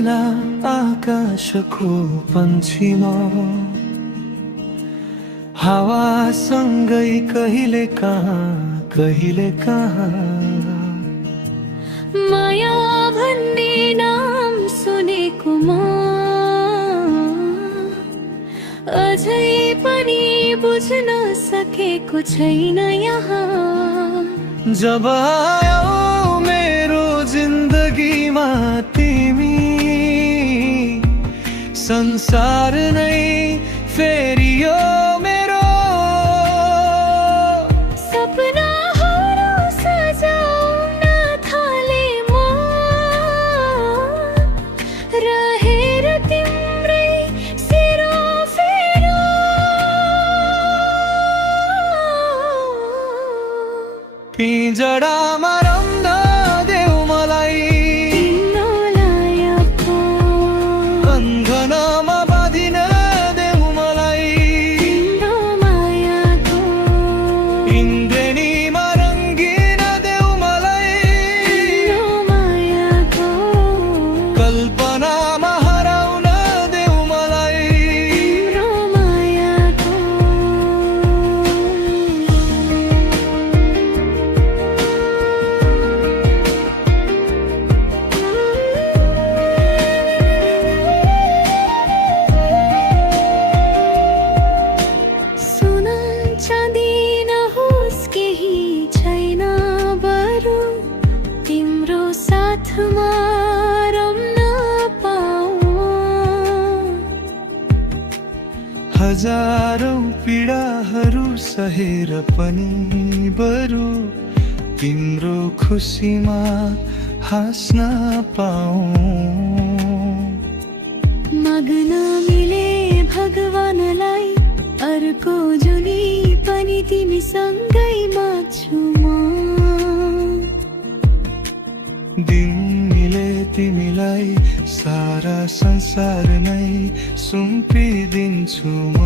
खुला आकाशको पन्छी म हावासँगै कहिले कहाँ माया भन्ने नाम सुनेको म अझै पनि बुझ्न सकेको छैन यहाँ। जब आयौ मेरो जिन्दगीमा तिमी संसार नै फेरियो मेरो। सपनाहरू सजाउन थाले म रहेर तिम्रै सेरोफेरो। पिँजडामा रम्न देऊ मलाई, तिम्रो लायकको बन्धनमा बाँधिन देऊ मलाई, तिम्रो मायाको इन्द्रेणीमा रङ्गिन देऊ मलाई, तिम्रो मायाको कल्पनामा हराउन देऊ मलाई। तिम्रो मायाको। सोना चाँदी नहोस् केही छैन बरु तिम्रो साथमा रम्न पाऊँ। हजारौं पीडाहरू सहेर पनि बरु तिम्रो खुसीमा हाँस्न पाऊँ। माग्न मिले भगवानलाई अर्को जुनी पनि तिमीसँगै माग्छु म। दिन मिले तिमीलाई सारा संसार नै सुम्पिदिन्छु म।